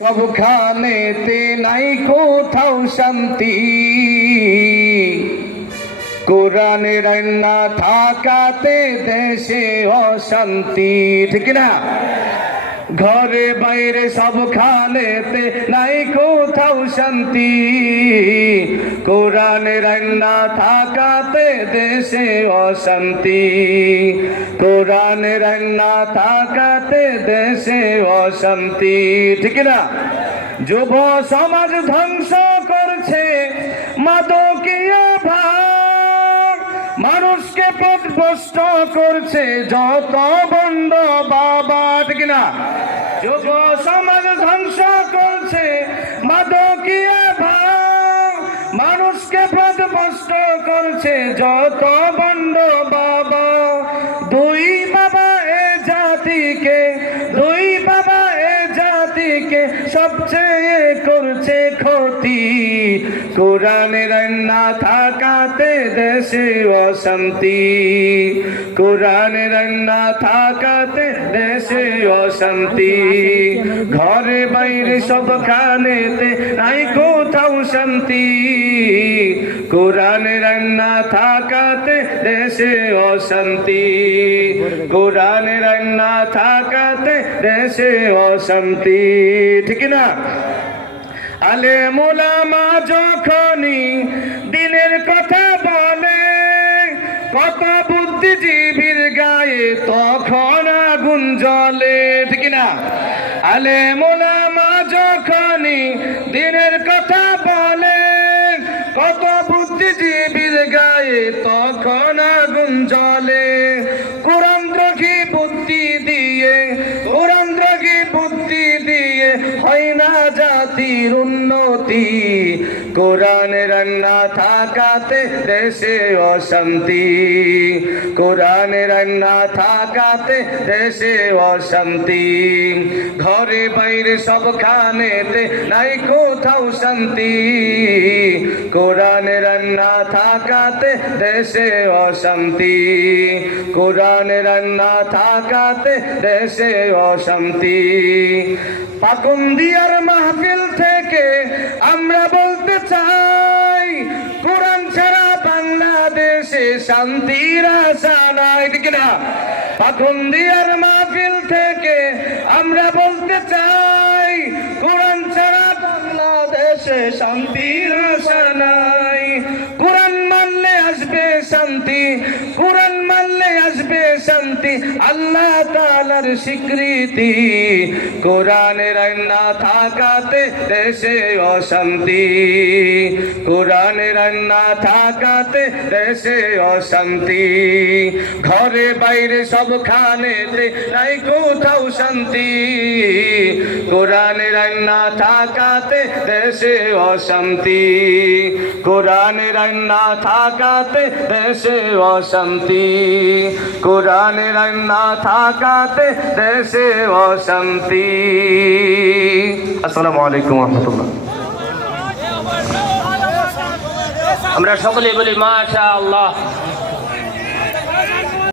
সবখানেতে নাই কোথাও শান্তি। কোরআনের না থাকাতে দেশে অশান্তি ঠিক না ঘরে বাইরে সবখানেতে নাই কোথাও শান্তি। কোরআনের রান্না থাকাতে দেশে অশান্তি। কোরআনের রান্না থাকাতে দেশে অশান্তি। ঠিক না? যুব সমাজ ধ্বংস করছে মাদকীয় ভাব মানুষকে পথভ্রষ্ট করছে যত বন্ধ বাবা। ঠিক না? যুব সমাজ ধ্বংস করছে। মাদকীয় ভাব মানুষকে পথভ্রষ্ট করছে। যত বন্ড বাবা, দুই বাবা এ জাতিকে, দুই বাবা এ জাতিকে সবচেয়ে করছে কোরআনের না থাকাতে দেশে অশান্তি। কোরআনের না থাকাতে দেশে অশান্তি। ঘরে বাইরে সবখানেতে নাই কোথাও শান্তি। কোরআনের না থাকাতে দেশে অশান্তি। কোরআনের না থাকাতে দেশে অশান্তি। ঠিক না আলে মোলামা যখনই দিনের কথা বলে, কত বুদ্ধিজীবীর গায়ে তখন আগুন জ্বলে, ঠিক না আলে মোলামা যখনই দিনের কথা বলে, কত বুদ্ধিজীবীর গায়ে তখন আগুন জ্বলে। কোরআন কোরআনের রান্না থাকাতে দেশে অশান্তি। কোরআনের রান্না থাকাতে দেশে অশান্তি। ঘরে বাইরে সবখানেতে নাই কোথাও শান্তি। কোরআনের রান্না থাকাতে দেশে অশান্তি। কোরআনের রান্না থাকাতে দেশে অশান্তি। পাকুন্দিয়ার মাহফিল শান্তির আশা নাই, ঠিক না দিয়ার মাহফিল থেকে আমরা বলতে চাই, কোরআন ছাড়া বাংলাদেশে শান্তির শান্তি, কোরআন মানলে আসবে শান্তি, আল্লাহ তাআলার স্বীকৃতি। কোরআনের আইনা থাকাতে দেশে অশান্তি। কোরআনের আইনা থাকাতে দেশে অশান্তি। ঘরে বাইরে সবখানেতে নাই কোথাও শান্তি। কোরআনের আইনা থাকাতে দেশে অশান্তি। কোরআনের আইনা থাকাতে দেশে অশান্তি। কোরআনের না থাকাতে দেশে অশান্তি। আসসালামু আলাইকুম রহমতুল্লাহ। আমরা সকলে বলি মাশা আল্লাহ